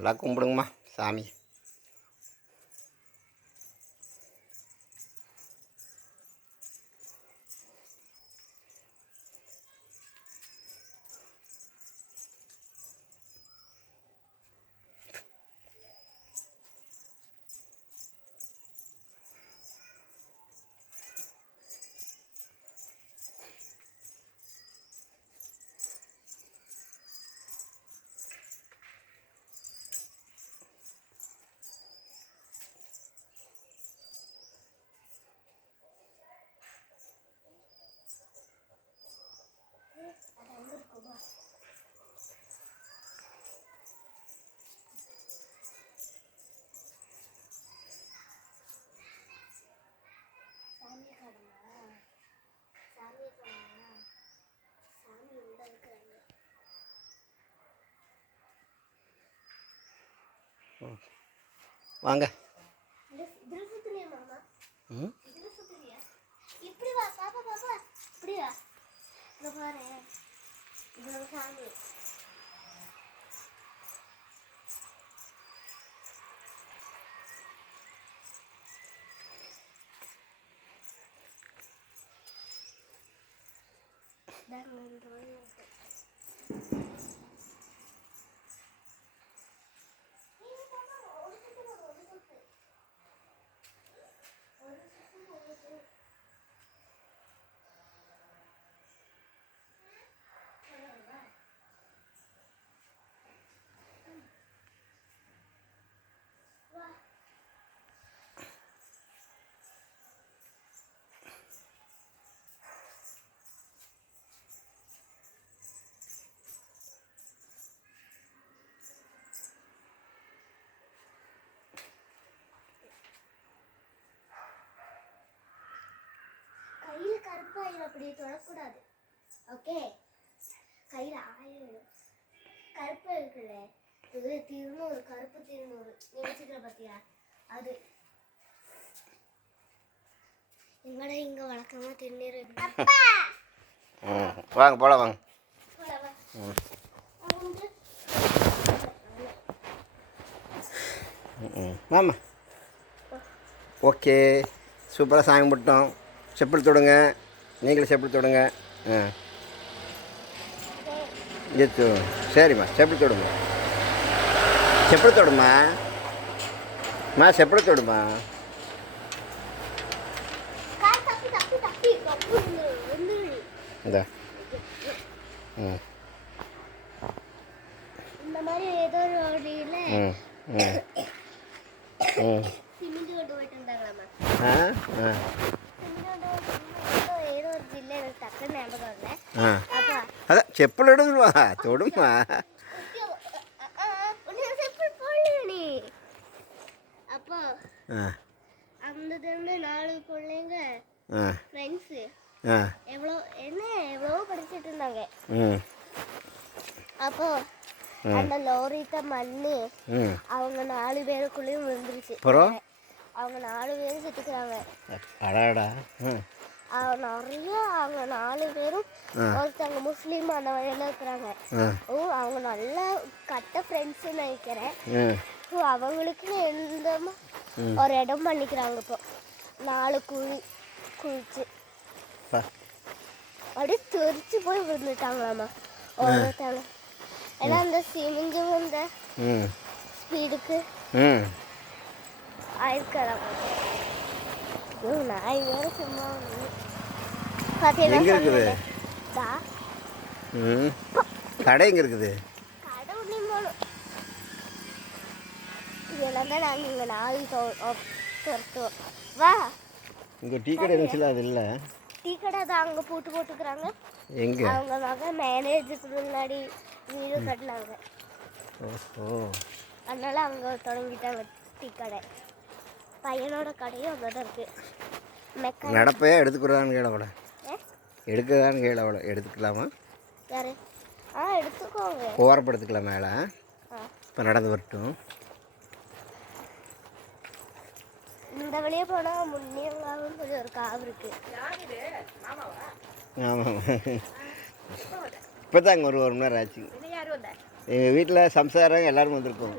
நல்லா கும்பிடுங்கம்மா சாமி. வாங்க. கருப்பாயிரம் அப்படி தொடக்கூடாது. ஓகே, கையில் ஆயிரம் கருப்பு இருக்குல்ல, இது திருநூறு, கருப்பு திருநூறு நீ வச்சுக்கிற பார்த்தியா, அது எங்கடா இங்கே வழக்கமாக திருநீர். வாங்க போகலாம் வாங்க. மாமா ஓகே, சூப்பராக சாமி கும்பிட்டோம். செப்பல் தொடுங்க, நீங்களும் செப்பல் தொடுங்க. இது சரிம்மா, செப்பல் தொடுங்க. செப்பல் தொடுமா செப்பல் தொடுமா. இந்த இந்த மாதிரி ஏதோ ஒரு வழியில் சிமெண்ட் கொண்டு போயிட்டு இருந்தாங்களாம்மா. ஏதோ ஒரு ஜில்லை எனக்கு டக்குன்னு ஞாபகம் இல்லை. அதான் செப்பல் எடுமா தொடுமா. செப்பல் போடல நீ. அப்போ அந்த டைம்ல 4 பிள்ளைங்க ஃப்ரெண்ட்ஸு எவ்வளோ படிச்சுட்டு இருந்தாங்க. அப்போ அந்த லோரித்த மண்ணு அவங்க 4 பேருக்குள்ளேயும் விழுந்துருச்சு. அவங்க 4 பேரும் செத்துக்கிறாங்க. நிறைய அவங்க 4 பேரும் ஒருத்தவங்க முஸ்லீம் அந்த வழியில இருக்கிறாங்க. அவங்க நல்லா கட்ட ஃப்ரெண்ட்ஸ்ன்னு நினைக்கிறேன். அவங்களுக்கு எந்த ஒரு இடம் பண்ணிக்கிறாங்க. இப்போ 4 குளிச்சு அப்படியே தெரிச்சு போய் விழுந்துட்டாங்களாம்மா ஒருத்தவங்க. ஏன்னா அந்த சிமிஞ்சும் இந்த ஸ்பீடுக்கு ஆயிருக்கிறாங்க. நாய் வேற சும்மா எங்க இருக்குது கடை? எங்க இருக்குது கடை? ஒன்றையும் போகணும். இதெல்லாம் தான் நாங்கள் இங்கே நாய் துரத்துவோம். வா, இங்கே டீ கடை இருந்துச்சுல, அது இல்லை. டீ கடை தான் அங்கே போட்டுக்கிறாங்க. எங்க அவங்க மகன் மேனேஜருக்கு முன்னாடி வீடு கட்டினாங்க. அதனால அங்கே தொடங்கிட்டாங்க டீ கடை. பையனோட கடையும் அங்கே தான் இருக்கு. நடப்பையா எடுத்துக்கிறான்னு கேளவட, எடுக்கதான்னு கேளவட. எடுத்துக்கலாமா? யாரு? எடுத்துக்கோங்க. ஓரப்பு எடுத்துக்கலாம் மேலே. இப்போ நடந்து வரட்டும். இந்த வழியே போனால் முன்னியங்காவும் கொஞ்சம் ஒரு காவு இருக்கு. ஆமாம், இப்போ தான் அங்கே ஒரு மணி நேரம் ஆச்சு. எங்கள் வீட்டில் சம்சாரம் எல்லோரும் வந்திருக்கோம்.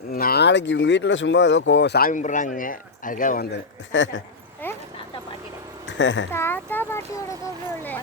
நாளைக்கு இவங்க வீட்டில் சும்மா ஏதோ சாமி கும்பிட்றாங்க, அதுக்காக வந்தேன். தாத்தா பாட்டியோட சொல்லுல